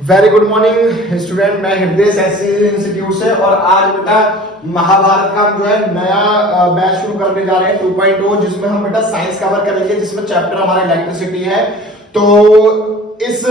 Very good morning student. मैं हृदय SC institute से और आज बेटा महाभारत का जो है नया बैच शुरू करने जा रहे हैं 2.0, जिसमें हम बेटा साइंस कवर करेंगे, जिसमें चैप्टर हमारा इलेक्ट्रिसिटी है। तो इस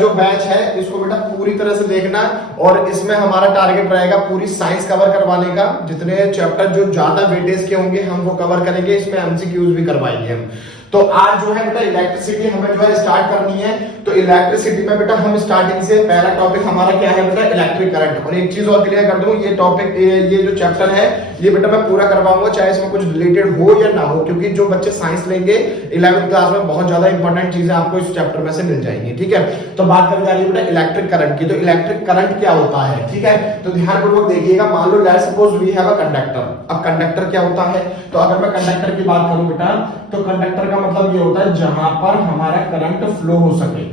जो बैच है इसको बेटा पूरी तरह से देखना और इसमें हमारा टारगेट रहेगा पूरी साइंस कवर करवाने का। जितने चैप्टर जो ज्यादा वेटेज के होंगे हम वो कवर करेंगे, इसमें एमसीक्यूज भी करवाएंगे हम। तो आज जो है बेटा इलेक्ट्रिसिटी हमें जो है स्टार्ट करनी है। तो इलेक्ट्रिसिटी में बेटा हम स्टार्टिंग से पहला टॉपिक हमारा क्या है बेटा, इलेक्ट्रिक करंट। और एक चीज और क्लियर कर दूं, ये टॉपिक ये जो चैप्टर है ये बेटा मैं पूरा करवाऊंगा, चाहे इसमें कुछ रिलेटेड हो या ना हो, क्योंकि जो बच्चे साइंस लेंगे 11वीं क्लास में बहुत ज्यादा इंपॉर्टेंट चीजें आपको इस चैप्टर में से मिल जाएंगी। ठीक है, तो बात करने जा रही है बेटा इलेक्ट्रिक करंट की। तो इलेक्ट्रिक करंट क्या होता है, ठीक है, तो ध्यानपूर्वक देखिएगा। मान लो let's suppose we have a conductor. अब कंडक्टर क्या होता है, तो अगर मैं कंडक्टर की बात करूं बेटा, तो कंडक्टर का मतलब ये होता है जहां पर हमारा करंट फ्लो हो सके,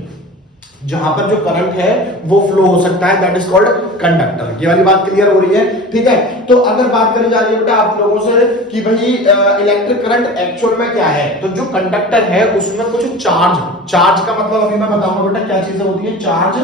जहां पर जो करंट है वो फ्लो हो सकता है, दैट इज कॉल्ड कंडक्टर। ये वाली बात क्लियर हो रही है, ठीक है। तो अगर बात करी जा रही है बेटा आप लोगों से कि भाई इलेक्ट्रिक करंट एक्चुअल में क्या है, तो जो कंडक्टर है उसमें कुछ चार्ज का मतलब अभी मैं बताऊंगा बेटा क्या चीजें होती है। चार्ज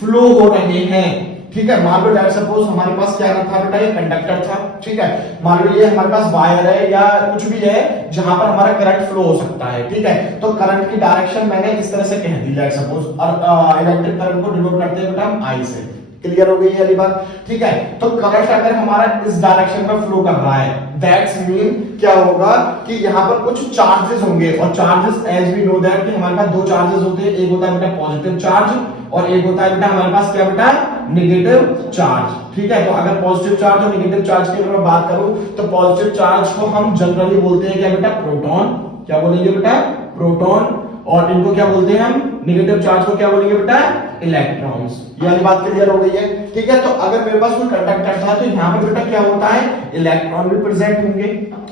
फ्लो हो रहे हैं, ठीक है। मान लो लेट्स सपोज हमारे पास क्या था बेटा, ये कंडक्टर था, ठीक है। मान लो ये हमारे पास वायर है या कुछ भी है जहां पर हमारा करंट फ्लो हो सकता है, ठीक है। तो करंट की डायरेक्शन मैंने इस तरह से कह दी लेट्स सपोज, और इलेक्ट्रिक करंट को डिनोट करते हैं बेटा हम आई से। क्लियर हो गई ये वाली बात, ठीक है। तो करंट अगर हमारा इस डायरेक्शन में फ्लो कर रहा है, दैट्स मीन क्या होगा कि यहाँ पर कुछ चार्जेस होंगे। और charges as we know that कि हमारे पास दो चार्जेस होते हैं, एक होता है बेटा पॉजिटिव चार्ज और एक होता है बेटा हमारे पास क्या बेटा, नेगेटिव चार्ज, ठीक है। तो अगर पॉजिटिव चार्ज और नेगेटिव चार्ज की अगर मैं बात करूं तो पॉजिटिव चार्ज को हम जनरली बोलते हैं क्या बेटा, प्रोटॉन। क्या बोलेंगे बेटा, प्रोटॉन। और इनको क्या बोलते हैं हम, नेगेटिव चार्ज को क्या बोलेंगे बेटा, इलेक्ट्रॉन्स। ये वाली बात क्लियर हो गई है, ठीक है। तो अगर मेरे पास कोई कंडक्टर था तो यहाँ पर बेटा क्या होता है, इलेक्ट्रॉन भी प्रेजेंट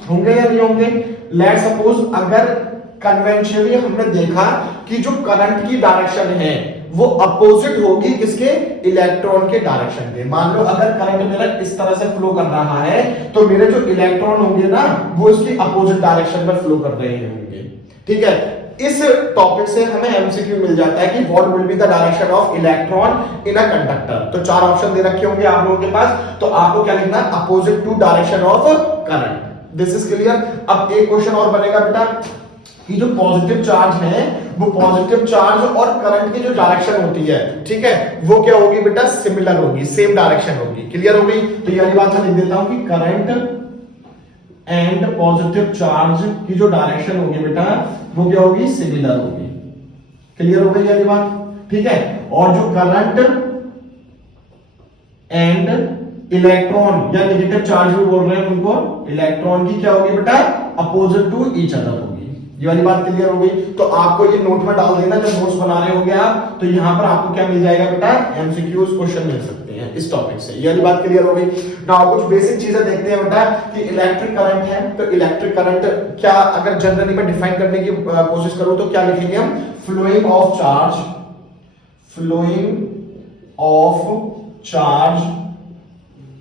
होंगे या नहीं होंगे। लेट्स सपोज अगर कन्वेंशनली हमने देखा कि जो करंट की डायरेक्शन है वो अपोजिट होगी किसके, इलेक्ट्रॉन के डायरेक्शन के। मान लो अगर करंट मेरा इस तरह से फ्लो कर रहा है तो मेरे जो इलेक्ट्रॉन होंगे ना वो इसकी अपोजिट डायरेक्शन में फ्लो कर रहे होंगे, ठीक है। इस टॉपिक से हमें एमसीक्यू मिल जाता है कि what will be the direction of electron in a conductor. तो चार ऑप्शन दे रखे होंगे आप लोगों के पास, तो आपको क्या लिखना है, opposite to direction of current. This is clear. अब एक क्वेश्चन और बनेगा बेटा कि जो पॉजिटिव चार्ज है वो पॉजिटिव चार्ज और करंट की जो डायरेक्शन होती है, ठीक है, वो क्या होगी बेटा, सिमिलर होगी, सेम डायरेक्शन होगी। क्लियर हो गई। तो ये वाली बात मैं लिख देता हूं कि करंट एंड पॉजिटिव चार्ज की जो डायरेक्शन होगी बेटा वो क्या होगी, सिमिलर होगी। क्लियर हो गई ये बात, ठीक है। और जो करंट एंड इलेक्ट्रॉन या नेगेटिव चार्ज भी बोल रहे हैं उनको, इलेक्ट्रॉन की क्या होगी बेटा, अपोजिट टू ईच अदर होगी। ये वाली बात क्लियर हो गई। तो आपको ये नोट में डाल देना, जब नोट्स बना रहे होगे आप तो यहां पर आपको क्या मिल जाएगा बेटा, एमसीक्यूज क्वेश्चन मिल सकते हैं इस टॉपिक से। ये वाली बात क्लियर हो गई। नाउ कुछ बेसिक चीजें देखते हैं बेटा कि इलेक्ट्रिक करंट है तो इलेक्ट्रिक करंट क्या, अगर जनरली मैं डिफाइन करने की कोशिश करूं तो क्या लिखेंगे हम, flowing of charge, flowing of charge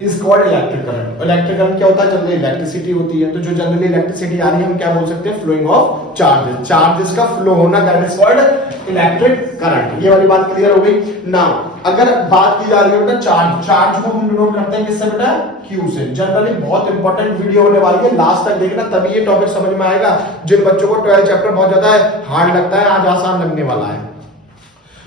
is called electric current. Electric current क्या होता है, जनरली इलेक्ट्रिसिटी होती है। तो जो जनरली इलेक्ट्रिसिटी आ रही है हम क्या बोल सकते हैं, फ्लोइंग ऑफ चार्जेस, चार्जेस का फ्लो होना, that is called electric current. ये वाली बात क्लियर हो गई। नाउ अगर बात की जा रही है बेटा चार्ज को हम डिनोट करते हैं किससे बेटा, क्यू से। जनरली बहुत इंपॉर्टेंट वीडियो होने वाली है, लास्ट तक देखना तभी ये टॉपिक समझ में आएगा। जिन बच्चों को 12 चैप्टर बहुत ज्यादा हार्ड लगता है, आज आसान लगने वाला है।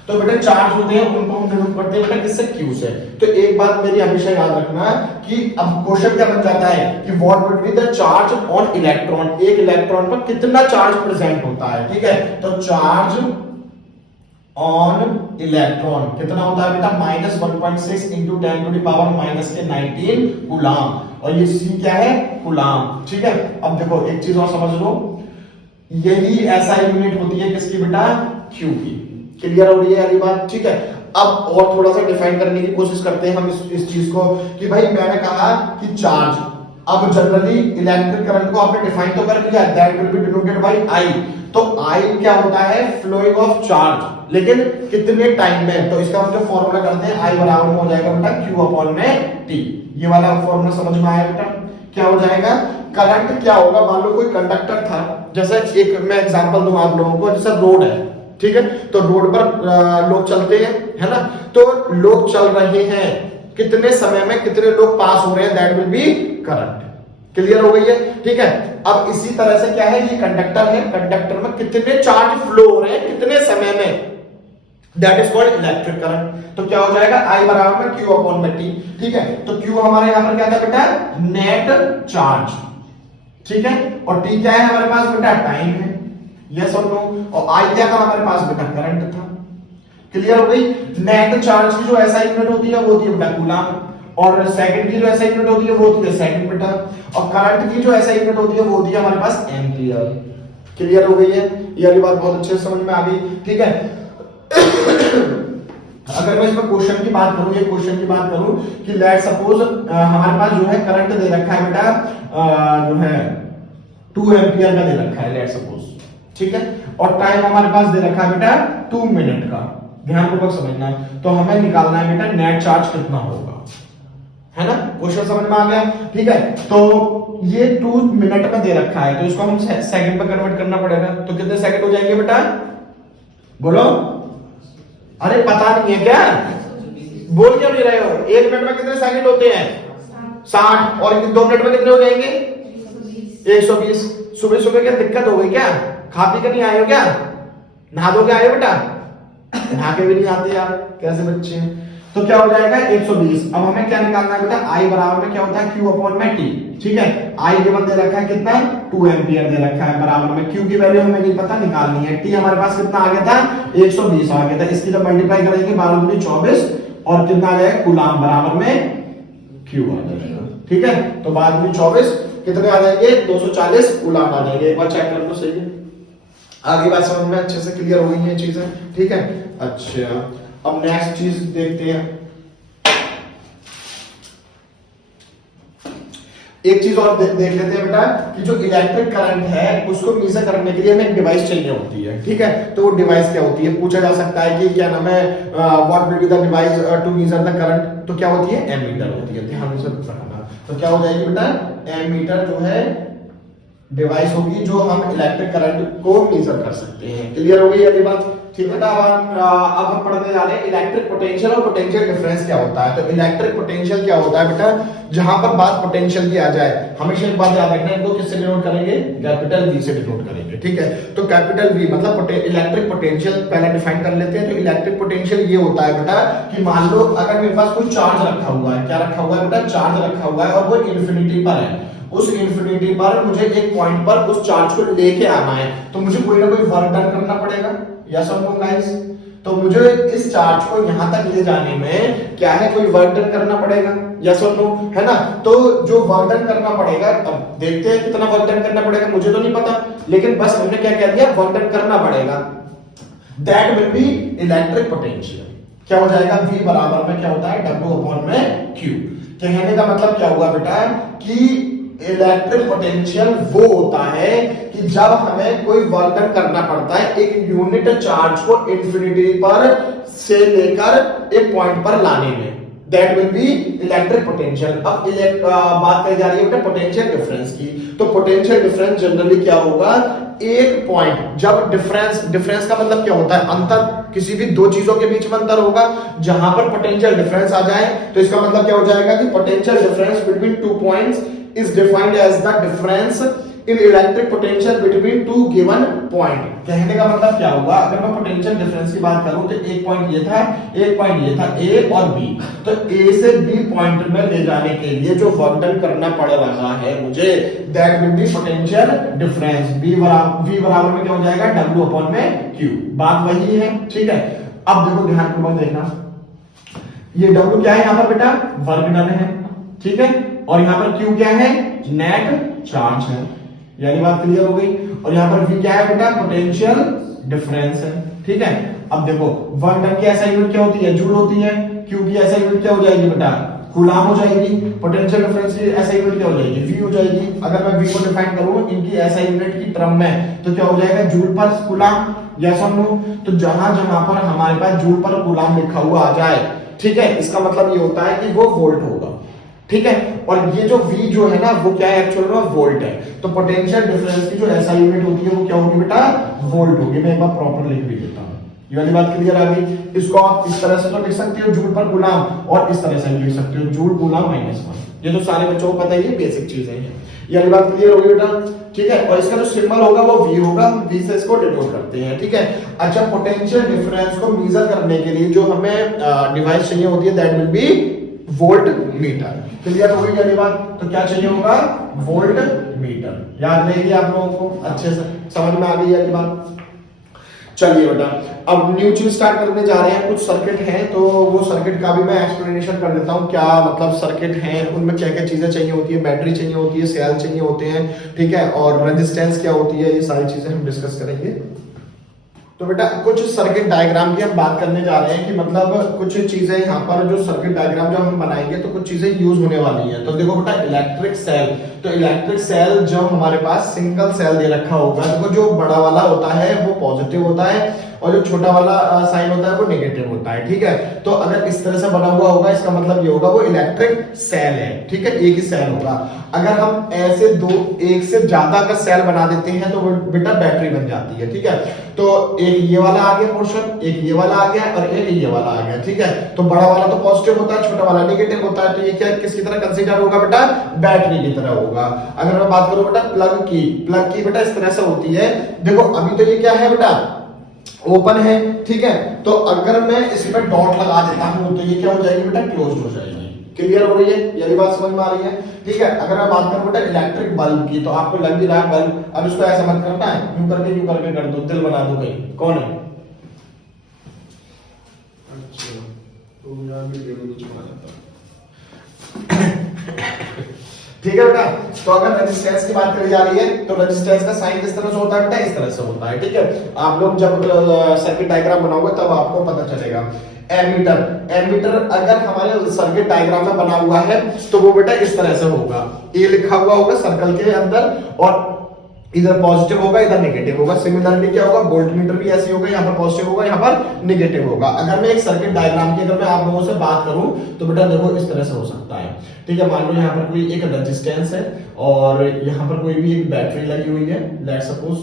तो बेटा चार्ज होते हैं उनको हम डिनोट करते हैं बेटा किससे, क्यू से। तो एक बात मेरी हमेशा याद रखना कि अब क्वेश्चन क्या बन जाता है कि what would be the charge on electron, एक इलेक्ट्रॉन पर कितना चार्ज प्रेजेंट होता है, ठीक है। तो चार्ज ऑन इलेक्ट्रॉन कितना होता है बेटा, -1.6 into 10 to the power -19 coulomb. और ये सी क्या है, कूलाम, ठीक है। अब देखो एक चीज और समझ लो, यही ऐसा यूनिट होती है किसकी बेटा, क्यू की। क्लियर हो रही है वाली बात, ठीक है। अब और थोड़ा सा डिफाइन करने की कोशिश करते हैं हम इस चीज को कि भाई मैंने कहा कि चार्ज, अब जनरली इलेक्ट्रिक करंट को आपने डिफाइन तो कर लिया, that will be denoted by I. तो आई क्या होता है, फ्लोइंग ऑफ चार्ज, लेकिन कितने टाइम में। तो इसका हम जो फॉर्मूला करते हैं आई बराबर हो जाएगा बेटा क्यू अपॉन में टी। ये वाला फॉर्मूला समझ में आया बेटा, क्या हो जाएगा, करंट क्या होगा, मान लो कोई कंडक्टर था, जैसे एक मैं एग्जांपल दूं आप लोगों को, जैसे रोड है, ठीक है। तो रोड पर लोग चलते हैं, है ना। तो लोग चल रहे हैं, कितने समय में कितने लोग पास हो रहे हैं, that will B current. Clear हो गई है? ठीक है। अब इसी तरह से क्या है, ये कंडक्टर है, कंडक्टर में कितने चार्ज फ्लो हो रहे हैं कितने समय में, that is called electric current. तो क्या हो जाएगा, I बराबर में Q अपॉन में T। ठीक है, तो Q हमारे यहां पर क्या था बेटा, नेट चार्ज। ठीक है, और T क्या है हमारे पास बेटा, टाइम है, यस और नो। और I क्या था हमारे पास बेटा, करंट था। क्लियर हो गई? नेट चार्ज की जो ऐसा यूनिट होती है वो होती है बेटा कूलम, और सेकंड की जो ऐसा यूनिट होती है वो होती है सेकंड बेटा, और करंट की जो ऐसा यूनिट होती है वो होती है हमारे पास एम्पियर। क्लियर हो गई है? ये वाली बात बहुत अच्छे से समझ में आ गई। ठीक है, अगर मैं इसमें क्वेश्चन की बात करूं, ये क्वेश्चन की बात करूं कि लेट सपोज हमारे पास जो है करंट दे रखा है बेटा, जो है 2 एम्पियर का दे रखा है लेट सपोज। ठीक है, और टाइम हमारे पास दे रखा है बेटा 2 मिनट का। ध्यानपूर्वक समझना है, तो हमें निकालना है बेटा नेट चार्ज कितना होगा, है ना? क्वेश्चन समझ में आ गया? ठीक है, तो ये 2 मिनट में दे रखा है, तो इसको हम सेकंड में कन्वर्ट करना पड़ेगा। तो कितने सेकंड हो जाएंगे बेटा, बोलो? अरे पता नहीं है क्या, बोल क्यों नहीं रहे हो? 1 मिनट में कितने सेकंड होते हैं, 60, और 2 मिनट में कितने हो जाएंगे, 120। सुबह सुबह क्या दिक्कत हो गई क्या, खा पी कर नहीं आए हो क्या, नहा धो के आए हो बेटा? नहा के भी नहीं आते यार, कैसे बच्चे हैं? तो क्या हो जाएगा 120। अब हमें क्या निकालना है बेटा, I बराबर में क्या होता है, Q अपॉन में T। ठीक है, I गिवन दे रखा है कितना, 2 एम्पियर दे रखा है, बराबर में Q की वैल्यू हमें नहीं पता, निकालनी है। T हमारे पास कितना आ गया था, 120 आ गया था। इसकी जब मल्टीप्लाई करेंगे 12 दूनी 24, और कितना आ जाएगा कूलम, बराबर में Q आ जाएगा। ठीक है, तो 12 दूनी 24 कितने आ जाएंगे, 240 कूलम आ जाएंगे। एक बार चेक कर लो, सही है? आगे बात समझ में अच्छे से क्लियर हो गई है चीजें? ठीक है, अच्छा अब नेक्स्ट चीज देखते हैं। एक चीज और देख लेते हैं बेटा कि जो इलेक्ट्रिक करंट है उसको मेजर करने के लिए हमें एक डिवाइस चाहिए होती है। ठीक है, तो वो डिवाइस क्या होती है, पूछा जा सकता है कि क्या नाम है, what will be the device to measure the current. तो क्या होती है, एमीटर होती है। ध्यान से रखना। तो क्या हो जाएगी बेटा, एमीटर जो है डिवाइस होगी जो हम इलेक्ट्रिक करंट को मेजर कर सकते हैं। क्लियर हो गई अगली बात? ठीक है, अब हम पढ़ने जा रहे हैं इलेक्ट्रिक पोटेंशियल और पोटेंशियल डिफरेंस क्या होता है। तो इलेक्ट्रिक पोटेंशियल क्या होता है बेटा, जहां पर बात पोटेंशियल की आ जाए, हमेशा एक बात याद रखना, इनको किससे डिनोट करेंगे, कैपिटल V से डिनोट करेंगे। ठीक है, तो कैपिटल V मतलब इलेक्ट्रिक पोटेंशियल पहले डिफाइन कर लेते हैं। तो इलेक्ट्रिक पोटेंशियल ये होता है बेटा कि मान लो अगर मेरे पास कोई चार्ज रखा हुआ है, क्या रखा हुआ है बेटा, चार्ज रखा हुआ है, और वो इन्फिनिटी पर है। उस इन्फिनिटी पर मुझे एक पॉइंट पर उस चार्ज को लेके आना है, तो मुझे कोई ना कोई वर्क डन करना पड़ेगा। यस और नो गाइस? तो मुझे इस चार्ज को यहां तक ले जाने में क्या है, कोई वर्क डन करना पड़ेगा। यस और नो, है ना? तो जो वर्क डन करना पड़ेगा, अब देखते हैं कितना वर्क डन करना पड़ेगा, मुझे तो नहीं पता, लेकिन बस हमने क्या कह दिया, वर्क डन करना पड़ेगा। That will B electric potential. क्या हो जाएगा, V बराबर में क्या होता है, W अपॉन में Q। कहने का मतलब क्या हुआ बेटा कि इलेक्ट्रिक पोटेंशियल वो होता है कि जब हमें कोई वर्क डन करना पड़ता है एक यूनिट चार्ज को इन्फिनिटी पर से लेकर एक पॉइंट पर लाने में, that will B electric potential. अब बात कही जा रही है पोटेंशियल डिफरेंस की। तो पोटेंशियल डिफरेंस जनरली क्या होगा, एक पॉइंट जब डिफरेंस का मतलब क्या होता है, अंतर, किसी भी दो चीजों के बीच में अंतर होगा, जहां पर पोटेंशियल डिफरेंस आ जाए तो इसका मतलब क्या हो जाएगा कि potential difference between 2 points is defined as the difference in electric potential between two given point। कहने का मतलब क्या होगा, अगर मैं पोटेंशियल डिफरेंस की बात करूं तो एक पॉइंट ये था, एक पॉइंट ये था, A और B। तो A से B पॉइंट में ले जाने के लिए जो वर्क डन करना पड़ रहा है मुझे, that will B potential difference. V बराबर में क्या हो जाएगा, W अपॉन में Q। बात वही है। ठीक है, अब देखो ध्यानपूर्वक देखना, ये W क्या है यहां पर बेटा, वर्क डन है। ठीक है, और यहां पर Q क्या है, नेट चार्ज है। यानी बात क्लियर हो गई। और यहां पर V क्या है बेटा, पोटेंशियल डिफरेंस है। ठीक है, अब देखो वर्क डन की ऐसा यूनिट क्या होती है, जूल होती है। Q की ऐसा यूनिट क्या हो जाएगी बेटा, कूलम हो जाएगी। पोटेंशियल डिफरेंस की ऐसा यूनिट क्या हो जाएगी, V हो जाएगी। अगर मैं V को डिफाइन करूं इनकी ऐसा यूनिट की टर्म में, तो क्या हो जाएगा, जूल पर कूलम। यस और नो? तो जहां जहां पर हमारे पास जूल पर कूलम लिखा हुआ आ जाए, ठीक है, इसका मतलब ये होता है कि वो वोल्ट होगा। ठीक है, और ये जो V जो है ना वो क्या है, एक्चुअल में वोल्ट है। तो पोटेंशियल डिफरेंस की जो ऐसा यूनिट होती है वो क्या होगी बेटा, वोल्ट होगी। मैं एक बार प्रॉपर लिख भी देता हूं। ये वाली बात क्लियर आ गई। इसको आप इस तरह से तो लिख सकते हो जूल पर गुलाम, और इस तरह से भी लिख सकते हो जूल गुलाम -1। ये तो सारे बच्चों को पता ही है, बेसिक चीजें हैं। ये वाली बात क्लियर होगी बेटा, ठीक है। और इसका जो सिंबल होगा वो V होगा, हम V से इसको डिनोट करते हैं, ठीक है। अच्छा, पोटेंशियल डिफरेंस को मेजर करने के लिए जो हमें डिवाइस चाहिए होती है that will B volt meter. Clear हो गई ये बात? तो क्या चाहिए होगा? Volt meter. याद रहेगी आप लोगों को, अच्छे से समझ में आ गई ये बात। चलिए बेटा, अब न्यू चीज स्टार्ट करने जा रहे हैं। कुछ सर्किट हैं तो वो सर्किट का भी मैं एक्सप्लेनेशन कर देता हूँ। क्या मतलब सर्किट हैं, उनमें क्या क्या चीजें चाहिए होती है, बैटरी चाहिए होती है, सेल चाहिए होते हैं, ठीक है, और रेजिस्टेंस क्या होती है, ये सारी चीजें हम डिस्कस करेंगे। तो बेटा कुछ सर्किट डायग्राम की हम बात करने जा रहे हैं कि मतलब कुछ चीजें यहाँ पर जो सर्किट डायग्राम जो हम बनाएंगे तो कुछ चीजें यूज होने वाली हैं। तो देखो बेटा, इलेक्ट्रिक सेल, तो इलेक्ट्रिक सेल जो हमारे पास सिंगल सेल दे रखा होगा, देखो जो बड़ा वाला होता है वो पॉजिटिव होता है और जो छोटा वाला साइन होता है वो नेगेटिव होता है, ठीक है। तो अगर इस तरह से बना हुआ होगा, इसका मतलब ये होगा वो इलेक्ट्रिक सेल है, ठीक है, एक ही सेल होगा। अगर हम ऐसे दो, एक से ज्यादा का सेल बना देते हैं तो बेटा बैटरी बन जाती है, ठीक है। तो एक ये वाला आ गया पोर्शन, एक ये वाला आ गया और एक ये वाला आ गया, ठीक है। तो बड़ा वाला तो पॉजिटिव होता है, छोटा वाला नेगेटिव होता है, तो ये क्या किसकी तरह कंसीडर होगा बेटा? बैटरी की तरह होगा। अगर मैं बात करूं बेटा प्लग की, प्लग की बेटा इस तरह से होती है। देखो अभी तो ये क्या है बेटा? ओपन है, ठीक है। तो अगर मैं इसमें डॉट लगा देता हूं तो ये क्या हो जाएगी बेटा? क्लोज हो जाएगी। क्लियर हो रही है? ये बात समझ में आ रही है, ठीक है। अगर मैं बात करूं बेटा इलेक्ट्रिक बल्ब की, तो आपको लग भी रहा है बल्ब, अब इसको ऐसा मत करना है, यूं करके कर दो, दिल बना दो भाई। कौन है? अच्छा, तो यार भी देखो कुछ बना जाता ठीक है बेटा। तो अगर रेजिस्टेंस की बात करी जा रही है तो रेजिस्टेंस का साइन किस तरह से होता है बेटा? इस तरह से होता है, ठीक है। आप लोग जब सर्किट डायग्राम बनाओगे तब आपको पता चलेगा। एमीटर, एमीटर अगर हमारे सर्किट डायग्राम में बना हुआ है तो वो बेटा इस तरह से होगा, ए लिखा हुआ होगा सर्कल के अंदर और इधर पॉजिटिव होगा इधर नेगेटिव होगा। सिमिलरली क्या होगा? वोल्ट मीटर भी ऐसे होगा, यहाँ पर पॉजिटिव होगा यहाँ पर नेगेटिव होगा। अगर मैं एक सर्किट डायग्राम की अगर मैं आप लोगों से बात करूं तो बेटा देखो इस तरह से हो सकता है, ठीक है। मान लो यहाँ पर कोई एक रेजिस्टेंस है और यहाँ पर कोई भी एक बैटरी लगी हुई है, लेट्स सपोज,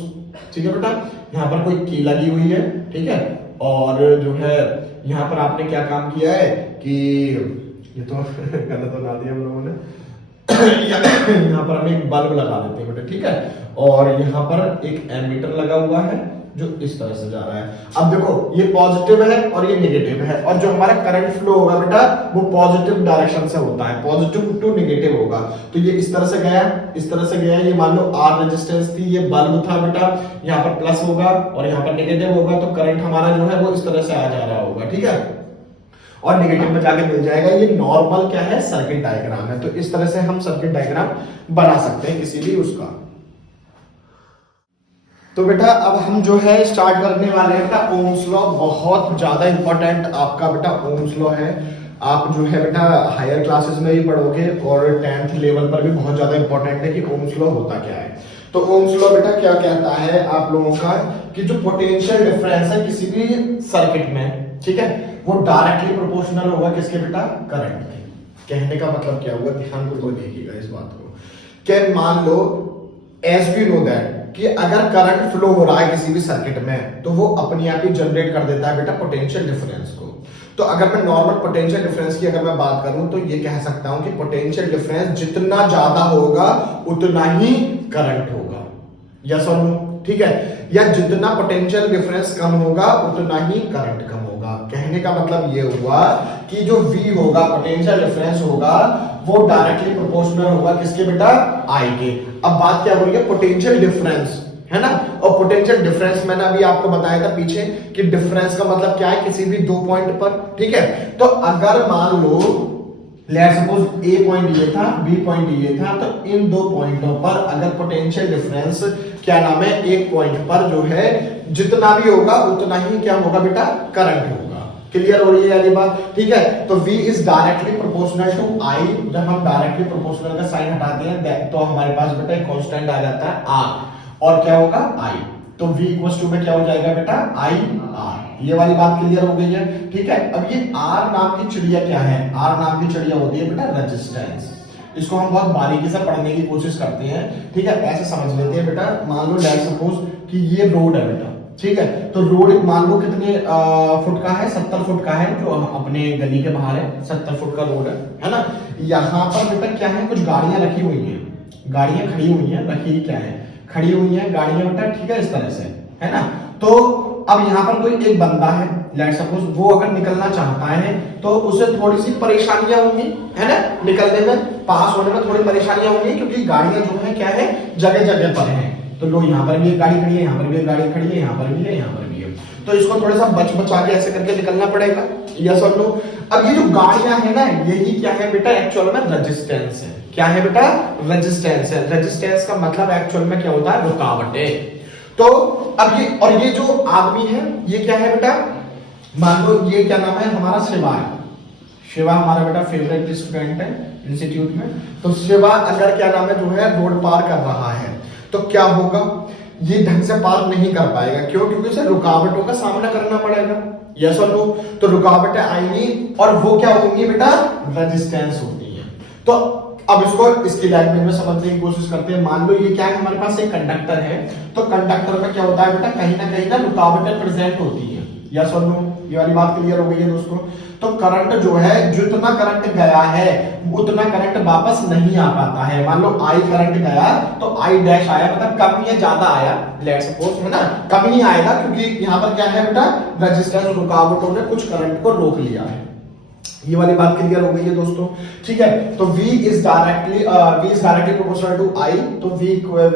ठीक है बेटा। यहाँ पर कोई की लगी हुई है, ठीक है। और जो है यहाँ पर आपने क्या काम किया है कि ये तो गलत बना दिया हम लोगों ने यहाँ पर हम एक बल्ब लगा देते हैं बेटा, ठीक है। और यहाँ पर एक एमीटर लगा हुआ है जो इस तरह से जा रहा है। अब देखो ये पॉजिटिव है और ये नेगेटिव है, और जो हमारा करंट फ्लो होगा बेटा वो पॉजिटिव डायरेक्शन से होता है, पॉजिटिव टू नेगेटिव होगा। तो ये इस तरह से गया, इस तरह से गया। ये मान लो आर रेजिस्टेंस थी, ये बल्ब था बेटा, यहाँ पर प्लस होगा और यहाँ पर नेगेटिव होगा, तो करंट हमारा जो है वो इस तरह से आ जा रहा होगा, ठीक है, और नेगेटिव में जाके मिल जाएगा। ये नॉर्मल क्या है? सर्किट डायग्राम है। तो इस तरह से हम सर्किट डायग्राम बना सकते हैं किसी भी उसका। तो बेटा अब हम जो है स्टार्ट करने वाले हैं बेटा ओम्स लॉ। बहुत ज्यादा इंपॉर्टेंट आपका बेटा ओम्स लॉ है। आप जो है बेटा हायर क्लासेस में भी पढ़ोगे और 10th लेवल पर भी बहुत ज्यादा इंपॉर्टेंट है कि ओम्स लॉ होता क्या है। तो ओम्स लॉ बेटा क्या कहता है आप लोगों का कि जो पोटेंशियल डिफरेंस है किसी भी सर्किट में, ठीक है, वो डायरेक्टली प्रोपोर्शनल होगा किसके बेटा? करंट के। कहने का मतलब क्या हुआ? ध्यान को देखिएगा इस बात को। क्या मान लो एज वी नो दैट कि अगर करंट फ्लो हो रहा है किसी भी सर्किट में तो वो अपने आप ही जनरेट कर देता है बेटा पोटेंशियल डिफरेंस को। तो अगर मैं नॉर्मल पोटेंशियल डिफरेंस की अगर मैं बात करूं तो ये कह सकता हूं कि पोटेंशियल डिफरेंस जितना ज्यादा होगा उतना ही करंट होगा, यस और नो, ठीक है। या जितना पोटेंशियल डिफरेंस कम होगा उतना ही करंट कम होगा। कहने का मतलब ये हुआ कि जो V होगा, पोटेंशियल डिफरेंस होगा, वो डायरेक्टली प्रोपोर्शनल होगा किसके बेटा? I के। अब बात क्या हो रही है? पोटेंशियल डिफरेंस, है ना। और पोटेंशियल डिफरेंस मैंने अभी आपको बताया था पीछे कि डिफरेंस का मतलब क्या है? किसी भी दो पॉइंट पर, ठीक है। तो अगर मान लो लेट्स सपोज ए पॉइंट ये था, बी पॉइंट ये था, तो इन दो पॉइंटों पर अगर पोटेंशियल डिफरेंस क्या नाम है, एक पॉइंट पर जो है जितना भी होगा उतना ही क्या होगा बेटा? करंट होगा। क्लियर हो रही है ये बात? ठीक है। तो V is directly proportional to I। जब हम डायरेक्टली प्रोपोर्शनल का साइन हटाते हैं तो हमारे पास बेटा एक कांस्टेंट आ जाता है R, और क्या होगा? I। तो V इक्वल्स टू में क्या हो जाएगा बेटा? I R। ये वाली बात क्लियर हो गई है, ठीक है। अब ये R नाम की चिड़िया क्या है? R नाम की चिड़िया होती है बेटा रेजिस्टेंस। इसको हम बहुत बारीकी से पढ़ने की कोशिश करते हैं, ठीक है। ऐसे समझ लेते हैं बेटा, मान लो लेट्स सपोज कि ये रोड है बेटा, ठीक है। तो रोड मान लो कितने फुट का है, 70 फुट का है, जो अपने गली के बाहर है 70 फुट का रोड है ना। यहाँ पर बेटा क्या है, कुछ गाड़ियां रखी हुई हैं, गाड़ियां खड़ी हुई हैं, रखी क्या है, खड़ी हुई हैं गाड़ियां बेटा, ठीक है, इस तरह से, है ना। तो अब यहाँ पर कोई एक बंदा है, लेट्स सपोज, वो अगर निकलना चाहता है तो उसे थोड़ी सी परेशानियां होंगी, है ना, निकलने में, पास होने में थोड़ी परेशानियां होंगी, क्योंकि गाड़ियां जो है क्या है, जगह जगह पर है। तो लो यहाँ पर भी एक गाड़ी खड़ी है, यहाँ पर भी एक गाड़ी खड़ी है, यहाँ पर भी है, यहाँ पर भी है, तो इसको थोड़ा सा बच बचा के ऐसे करके निकलना पड़ेगा। यस और नो। अब ये जो गाड़ियां है ना, यही क्या है बेटा, एक्चुअल में रेजिस्टेंस है। क्या है बेटा, रेजिस्टेंस है। रेजिस्टेंस का मतलब एक्चुअल में क्या होता है, रुकावटें। तो अब ये, और ये जो आदमी है ये क्या है बेटा, मान लो ये क्या नाम है हमारा, शिवा है। शिवा हमारा बेटा फेवरेट स्टूडेंट है इंस्टीट्यूट में। तो शिवा अगर क्या नाम है जो है रोड पार कर रहा है, तो क्या होगा, ये ढंग से पार नहीं कर पाएगा। क्यों? क्योंकि उसे रुकावटों का सामना करना पड़ेगा। यस और नो। तो रुकावटें आएंगी और वो क्या होंगी बेटा, रेजिस्टेंस होती है। तो अब इसको इसकी लैंग्वेज में समझने की कोशिश करते हैं। मान लो ये क्या है, हमारे पास एक कंडक्टर है, तो कंडक्टर में क्या होता है बेटा, कहीं ना रुकावटें प्रेजेंट होती है। यस और नो। ये वाली बात क्लियर हो गई है दोस्तों। तो करंट जो है, जितना करंट गया है उतना करंट वापस नहीं आ पाता है। मान लो आई करंट गया तो आई डैश आया, मतलब कम या ज्यादा आया, लेट्स सपोज, है ना, कम ही आएगा, क्योंकि यहाँ पर क्या है बेटा, रेजिस्टेंस, रुकावटों ने कुछ करंट को रोक लिया है। ये वाली बात क्लियर हो गई है दोस्तों, ठीक है। तो V is directly proportional to I, तो V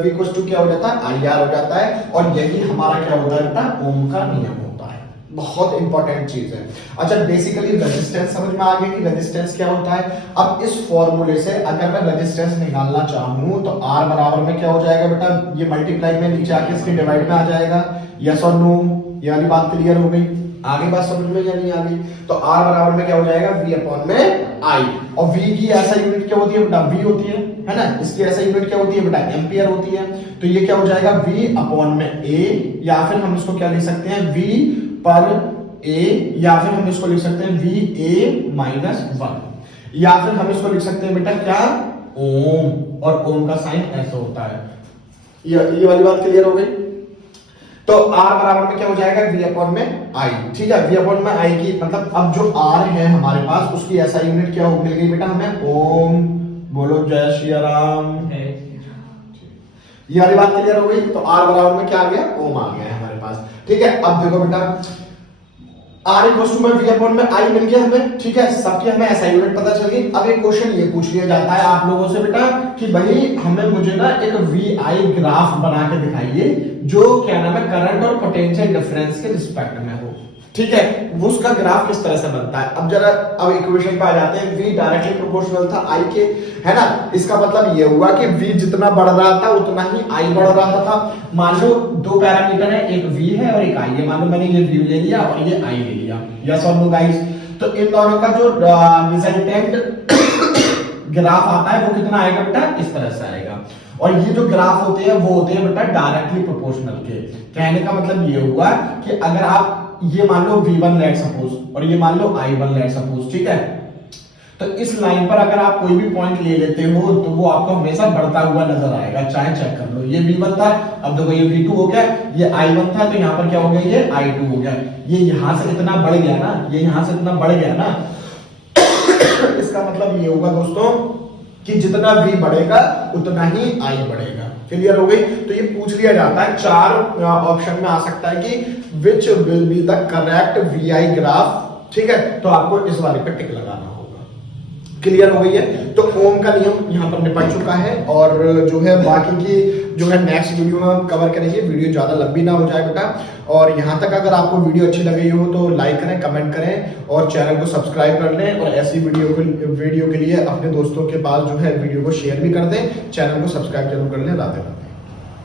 इक्वल्स टू क्या हो जाता है, IR हो जाता है। और यही हमारा क्या होता है बेटा, ओम का नियम होता है। बहुत इंपॉर्टेंट चीज है। अच्छा, बेसिकली रेजिस्टेंस समझ में आ गया कि रेजिस्टेंस क्या होता है। अब इस फॉर्मूले से अगर मैं रेजिस्टेंस निकालना चाहूं तो R बराबर में क्या हो जाएगा बेटा, ये मल्टीप्लाई में नीचे आके इसके डिवाइड में आ जाएगा। यस और नो। ये वाली बात क्लियर हो गई, आगे बात समझ में या नहीं आ गई। तो R बराबर में क्या हो जाएगा, V अपॉन में I। और V की ऐसा यूनिट क्या होती है बेटा, V होती है ना। इसकी ऐसा यूनिट क्या होती है बेटा, एम्पियर होती है। तो ये क्या हो जाएगा, V अपॉन में A, या फिर हम इसको क्या लिख सकते हैं, V पर A, या फिर हम इसको लिख सकते हैं VA माइनस 1, या फिर हम इसको लिख सकते हैं बेटा क्या, ओम। और ओम का साइन ऐसा होता है। ये वाली बात क्लियर हो गई। तो R बराबर में क्या हो जाएगा, V अपॉन में I, ठीक है। V अपॉन में I की मतलब, अब जो R है हमारे पास, उसकी ऐसा यूनिट क्या मिल गई बेटा हमें, ओम। बोलो जय श्री राम। ये वाली बात क्लियर हो गई। तो R बराबर में क्या आ गया, ओम आ गया है हमारे पास, ठीक है। अब देखो बेटा, R इक्वल्स टू में V अपॉन में I मिल गया हमें, ठीक है। सबकी हमें ऐसा यूनिट पता चल गई। अब एक क्वेश्चन ये पूछ लिया जाता है आप लोगों से बेटा कि भाई हमें मुझे ना एक VI ग्राफ बना के दिखाइए जो क्या नाम है, करंट और पोटेंशियल डिफरेंस के रिस्पेक्ट में हो, ठीक है। उसका ग्राफ किस तरह से बनता है। अब जरा अब इक्वेशन पे आ जाते हैं। V डायरेक्टली प्रोपोर्शनल था I के, है ना। इसका मतलब ये हुआ कि V जितना बढ़ रहा था उतना ही I बढ़ रहा था। मान लो दो पैरामीटर है, एक V है और एक I है। मान लो मैंने ये V ले लिया और ये I ले लिया। यस और नो गाइस। तो इन दोनों का जो रिजल्टेंट ग्राफ आता है वो कितना आएगा बेटा, इस तरह से आएगा। और ये जो ग्राफ होते हैं वो होते हैं बेटा डायरेक्टली प्रोपोर्शनल के। कहने का मतलब ये हुआ कि अगर आप ये मान लो V1 लेट सपोज और ये मान लो I1 लेट सपोज, ठीक है। तो इस लाइन पर अगर आप कोई भी पॉइंट ले लेते हो तो वो आपको हमेशा बढ़ता हुआ नजर आएगा, चाहे चेक कर लो। ये V1 था, अब देखो ये V2 हो गया, ये I1 था, तो यहाँ पर क्या हो गया, ये I2 हो गया। ये यहां से इतना बढ़ गया ना, ये यहां से इतना बढ़ गया ना इसका मतलब ये होगा दोस्तों कि जितना V बढ़ेगा उतना ही I बढ़ेगा। क्लियर हो गई। तो ये पूछ लिया जाता है, चार ऑप्शन में आ सकता है कि which will be the correct VI graph, ठीक है। तो आपको इस वाले पे टिक लगाना होगा। क्लियर हो गई है। तो ओम का नियम यहाँ पर निपट चुका है, और जो है बाकी की जो है नेक्स्ट वीडियो में हम कवर करेंगे। वीडियो ज्यादा लंबी ना हो जाए बेटा। और यहाँ तक अगर आपको वीडियो अच्छी लग रही हो तो लाइक करें, कमेंट करें और चैनल को सब्सक्राइब कर लें। और ऐसी वीडियो के लिए अपने दोस्तों के पास जो है वीडियो को शेयर भी कर दें। चैनल को सब्सक्राइब जरूर कर लें। राधे राधे।